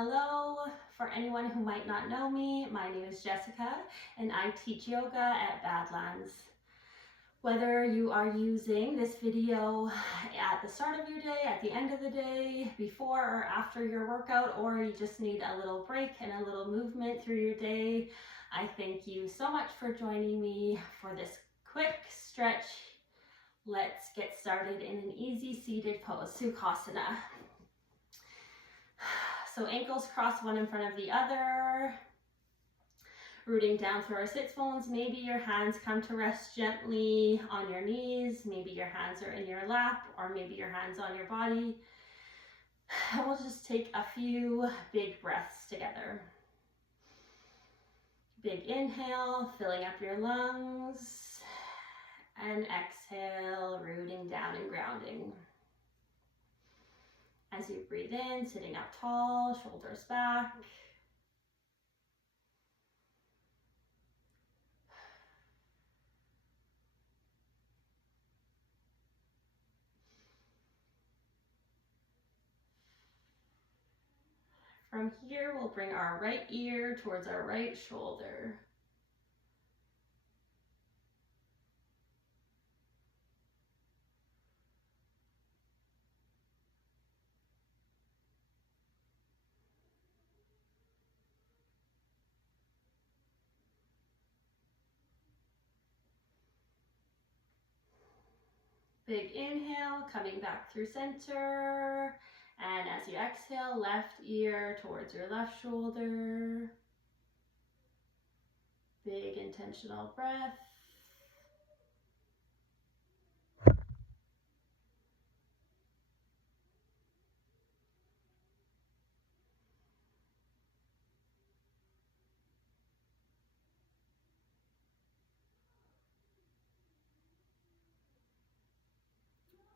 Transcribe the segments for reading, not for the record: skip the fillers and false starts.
Hello, for anyone who might not know me, my name is Jessica and I teach yoga at Badlands. Whether you are using this video at the start of your day, at the end of the day, before or after your workout, or you just need a little break and a little movement through your day, I thank you so much for joining me for this quick stretch. Let's get started in an easy seated pose, Sukhasana. So ankles cross one in front of the other, rooting down through our sits bones. Maybe your hands come to rest gently on your knees. Maybe your hands are in your lap, or maybe your hands on your body. And we'll just take a few big breaths together. Big inhale, filling up your lungs, and exhale, rooting down and grounding. As you breathe in, sitting up tall, shoulders back. From here, we'll bring our right ear towards our right shoulder. Big inhale, coming back through center. And as you exhale, left ear towards your left shoulder. Big intentional breath.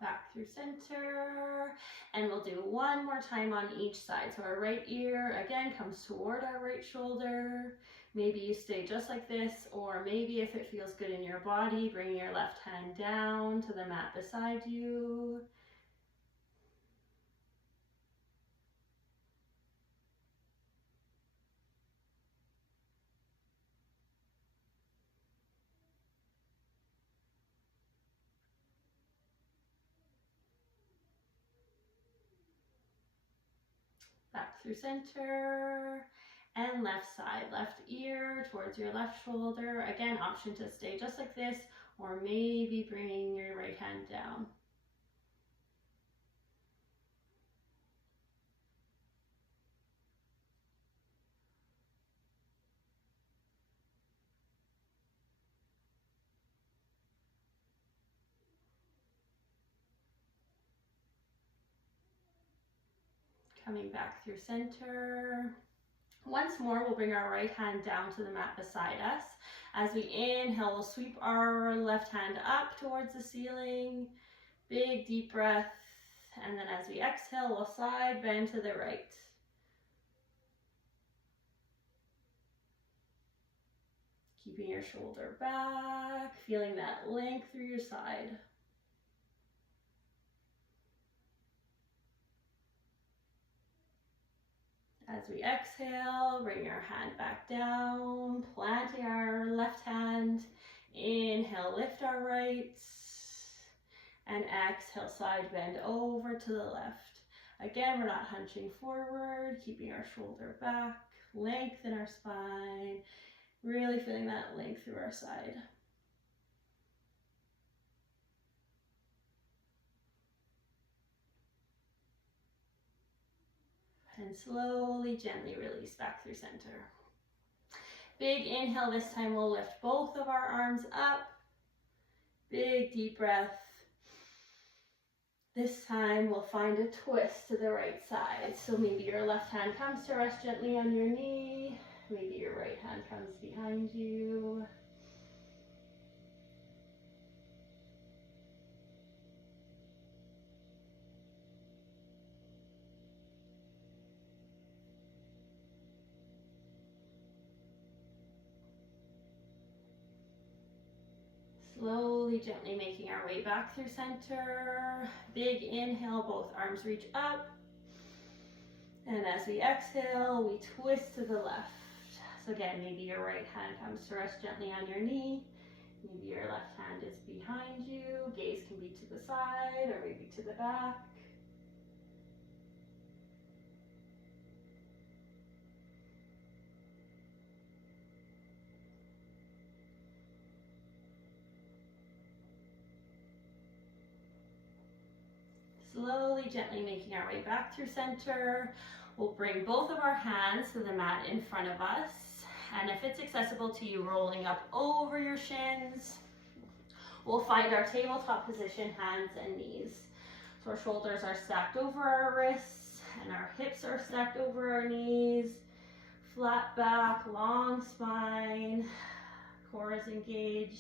Back through center, and we'll do one more time on each side. So our right ear again comes toward our right shoulder. Maybe you stay just like this, or maybe if it feels good in your body, bring your left hand down to the mat beside you. Back through center, and left side, left ear towards your left shoulder. Again, option to stay just like this, or maybe bringing your right hand down. Coming back through center. Once more, we'll bring our right hand down to the mat beside us. As we inhale, we'll sweep our left hand up towards the ceiling. Big deep breath. And then as we exhale, we'll side bend to the right. Keeping your shoulder back, feeling that length through your side. As we exhale, bring our hand back down, planting our left hand. Inhale, lift our right. And exhale, side bend over to the left. Again, we're not hunching forward, keeping our shoulder back, lengthen our spine, really feeling that length through our side. And slowly, gently release back through center. Big inhale, this time we'll lift both of our arms up. Big deep breath. This time we'll find a twist to the right side. So maybe your left hand comes to rest gently on your knee. Maybe your right hand comes behind you. Slowly, gently making our way back through center. Big inhale, both arms reach up. And as we exhale, we twist to the left. So again, maybe your right hand comes to rest gently on your knee. Maybe your left hand is behind you. Gaze can be to the side or maybe to the back. Slowly, gently making our way back through center. We'll bring both of our hands to the mat in front of us. And if it's accessible to you, rolling up over your shins. We'll find our tabletop position, hands and knees. So our shoulders are stacked over our wrists and our hips are stacked over our knees. Flat back, long spine, core is engaged.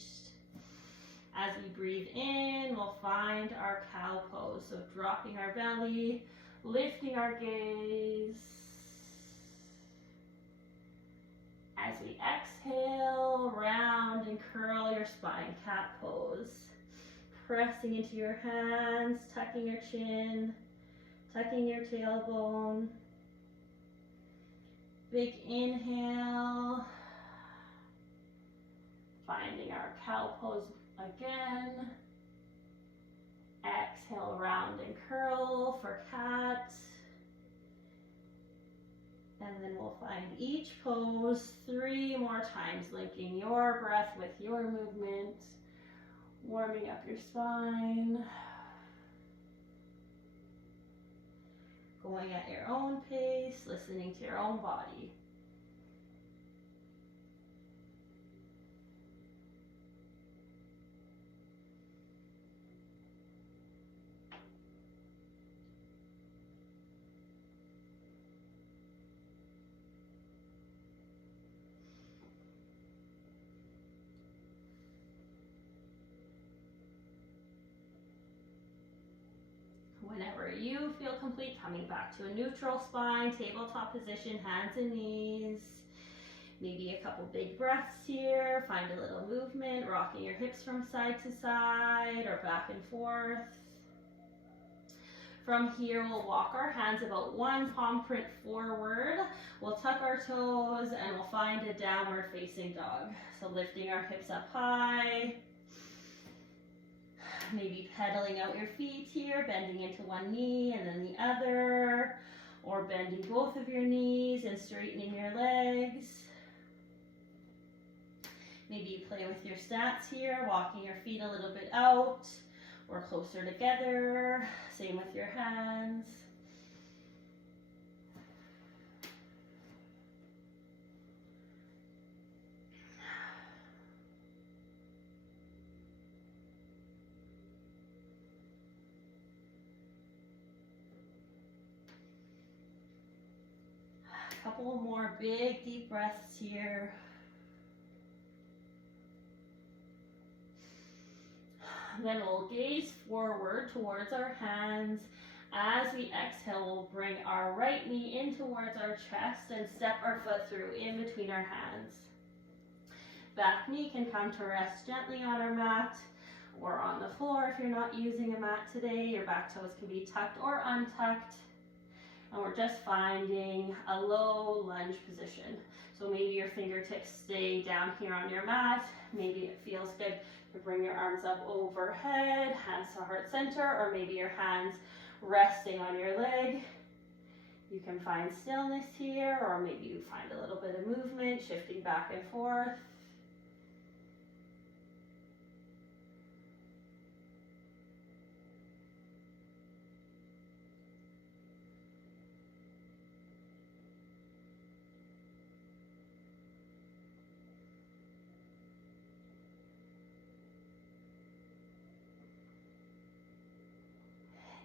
As we breathe in, we'll find our cow pose. So dropping our belly, lifting our gaze. As we exhale, round and curl your spine, cat pose. Pressing into your hands, tucking your chin, tucking your tailbone. Big inhale. Finding our cow pose again. Exhale, round and curl for cat. And then we'll find each pose 3 more times, linking your breath with your movement, warming up your spine. Going at your own pace, listening to your own body. Whenever you feel complete, coming back to a neutral spine, tabletop position, hands and knees. Maybe a couple big breaths here. Find a little movement, rocking your hips from side to side or back and forth. From here, we'll walk our hands about 1 palm print forward. We'll tuck our toes and we'll find a downward facing dog. So lifting our hips up high. Maybe pedaling out your feet here, bending into one knee and then the other, or bending both of your knees and straightening your legs. Maybe you play with your stance here, walking your feet a little bit out or closer together. Same with your hands. Couple more big deep breaths here. Then we'll gaze forward towards our hands. As we exhale, we'll bring our right knee in towards our chest and step our foot through in between our hands. Back knee can come to rest gently on our mat or on the floor if you're not using a mat today. Your back toes can be tucked or untucked. And we're just finding a low lunge position. So maybe your fingertips stay down here on your mat. Maybe it feels good to bring your arms up overhead, hands to heart center, or maybe your hands resting on your leg. You can find stillness here, or maybe you find a little bit of movement, shifting back and forth.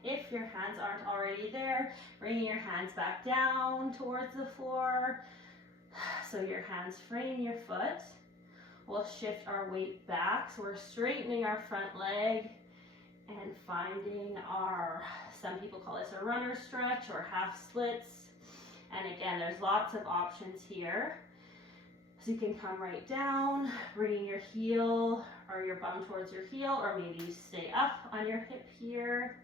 If your hands aren't already there, bringing your hands back down towards the floor. So your hands frame your foot. We'll shift our weight back. So we're straightening our front leg and finding our, some people call this a runner stretch or half splits. And again, there's lots of options here. So you can come right down, bringing your heel or your bum towards your heel, or maybe you stay up on your hip here.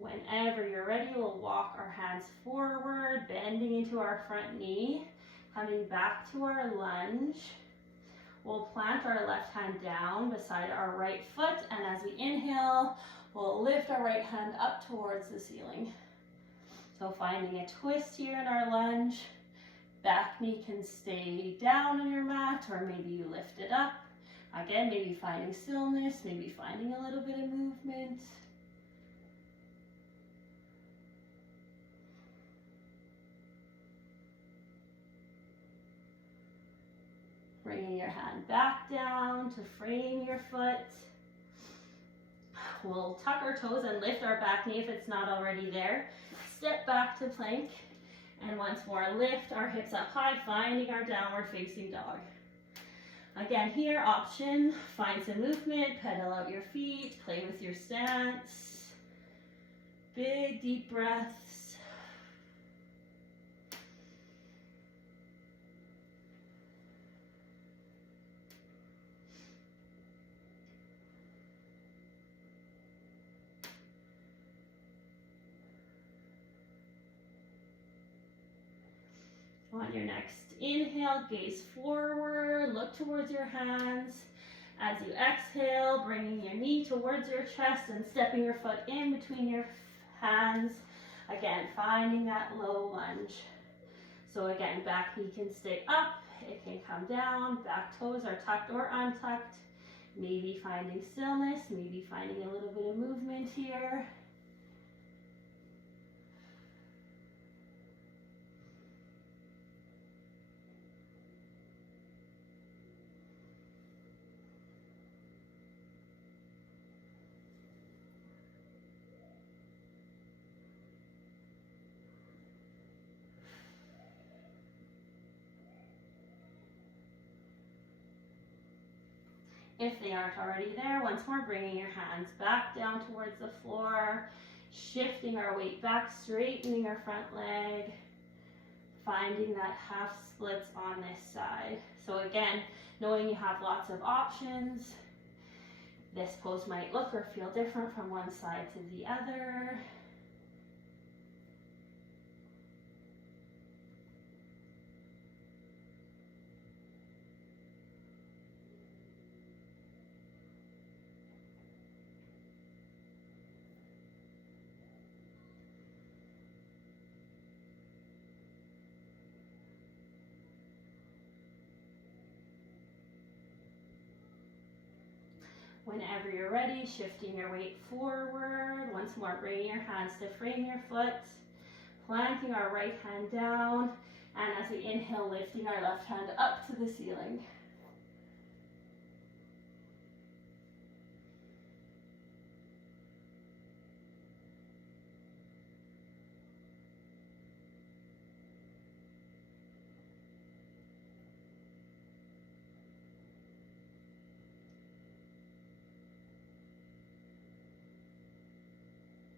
Whenever you're ready, we'll walk our hands forward, bending into our front knee, coming back to our lunge. We'll plant our left hand down beside our right foot, and as we inhale, we'll lift our right hand up towards the ceiling. So finding a twist here in our lunge. Back knee can stay down on your mat, or maybe you lift it up. Again, maybe finding stillness, maybe finding a little bit of movement. Bringing your hand back down to frame your foot. We'll tuck our toes and lift our back knee if it's not already there. Step back to plank. And once more, lift our hips up high, finding our downward facing dog. Again, here, option, find some movement, pedal out your feet, play with your stance. Big, deep breaths. On your next inhale, gaze forward, look towards your hands. As you exhale, bringing your knee towards your chest and stepping your foot in between your hands. Again, finding that low lunge. So again, back knee can stay up, it can come down, back toes are tucked or untucked. Maybe finding stillness, maybe finding a little bit of movement here. If they aren't already there, once more, bringing your hands back down towards the floor, shifting our weight back, straightening our front leg, finding that half splits on this side. So again, knowing you have lots of options, this pose might look or feel different from one side to the other. Whenever you're ready, shifting your weight forward. Once more, bringing your hands to frame your foot, planting our right hand down, and as we inhale, lifting our left hand up to the ceiling.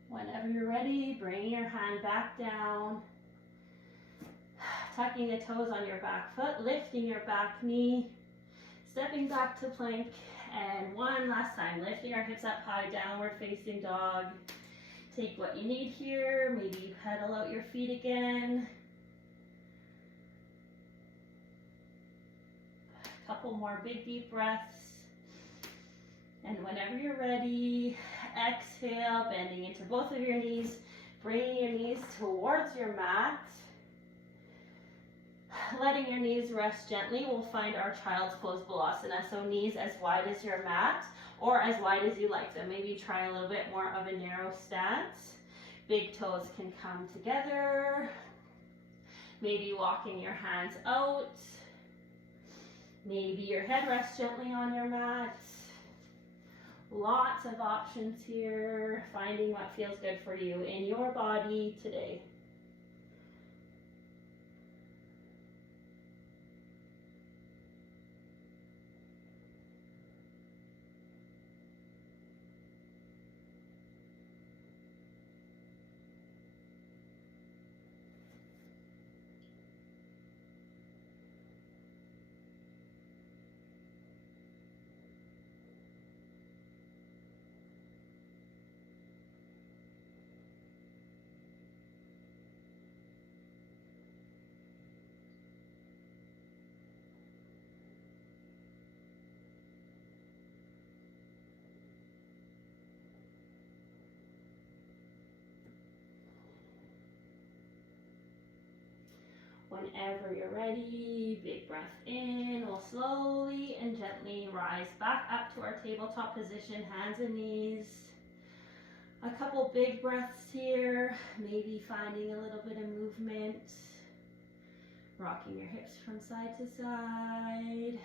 Whenever you're ready, bring your hand back down, tucking the toes on your back foot, lifting your back knee, stepping back to plank, and one last time, lifting our hips up high, downward facing dog. Take what you need here, maybe you pedal out your feet again. A couple more big deep breaths. And whenever you're ready, exhale, bending into both of your knees, bringing your knees towards your mat. Letting your knees rest gently, we'll find our child's pose balasana. So knees as wide as your mat or as wide as you like them. Maybe try a little bit more of a narrow stance. Big toes can come together. Maybe walking your hands out. Maybe your head rests gently on your mat. Lots of options here, finding what feels good for you in your body today. whenever you're ready, big breath in. We'll slowly and gently rise back up to our tabletop position, hands and knees. A couple big breaths here, maybe finding a little bit of movement. Rocking your hips from side to side.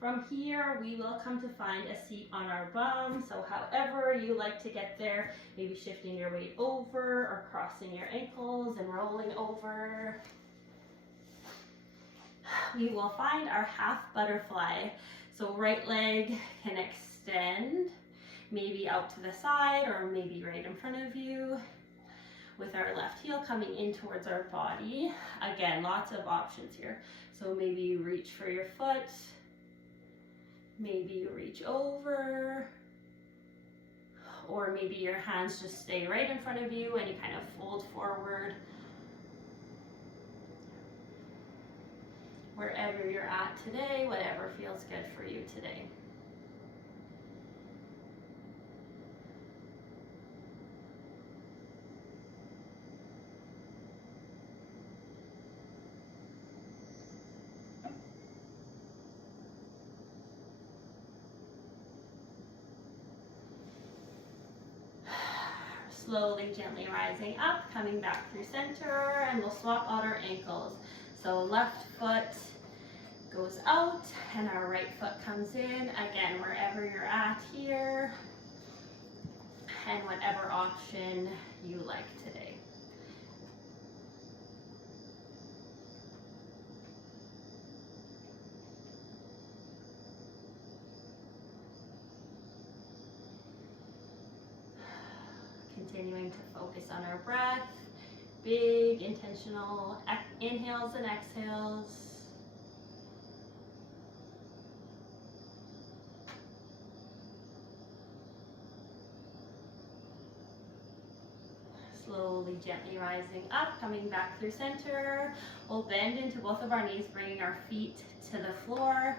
From here, we will come to find a seat on our bum. So however you like to get there, maybe shifting your weight over or crossing your ankles and rolling over. We will find our half butterfly. So right leg can extend, maybe out to the side or maybe right in front of you. With our left heel coming in towards our body. Again, lots of options here. So maybe you reach for your foot. Maybe you reach over, or maybe your hands just stay right in front of you and you kind of fold forward. Wherever you're at today, whatever feels good for you today. Slowly, gently rising up, coming back through center, and we'll swap out our ankles. So left foot goes out and our right foot comes in. Again, wherever you're at here, and whatever option you like today. Continuing to focus on our breath, big intentional inhales and exhales. Slowly, gently rising up, coming back through center. We'll bend into both of our knees, bringing our feet to the floor.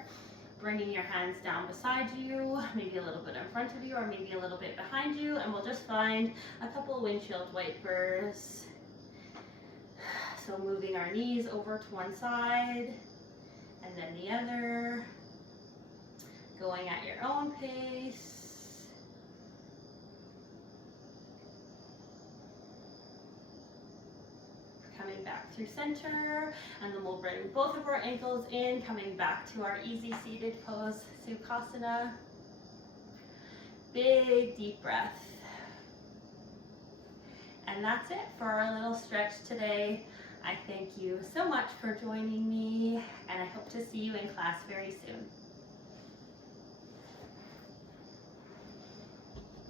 Bringing your hands down beside you, maybe a little bit in front of you or maybe a little bit behind you, and we'll just find a couple of windshield wipers. So moving our knees over to one side and then the other, going at your own pace. Coming back through center, and then we'll bring both of our ankles in, coming back to our easy seated pose, Sukhasana. Big deep breath. And that's it for our little stretch today. I thank you so much for joining me, and I hope to see you in class very soon.